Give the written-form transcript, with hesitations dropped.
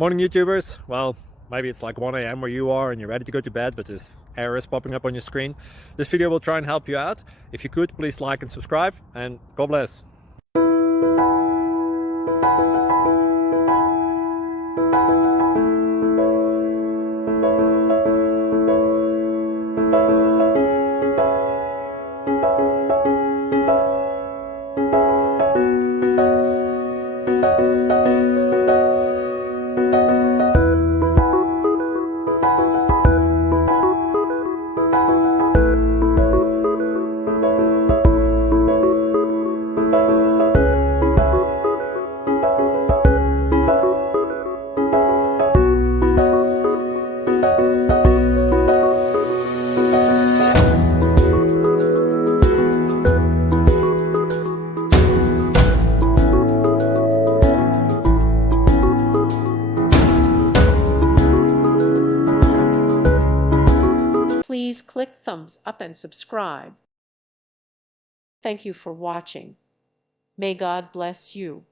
Morning YouTubers. Well, maybe it's like 1 a.m. where you are and you're ready to go to bed, but this error is popping up on your screen. This video will try and help you out. If you could, please like and subscribe, and God bless. Please click thumbs up and subscribe. Thank you for watching. May God bless you.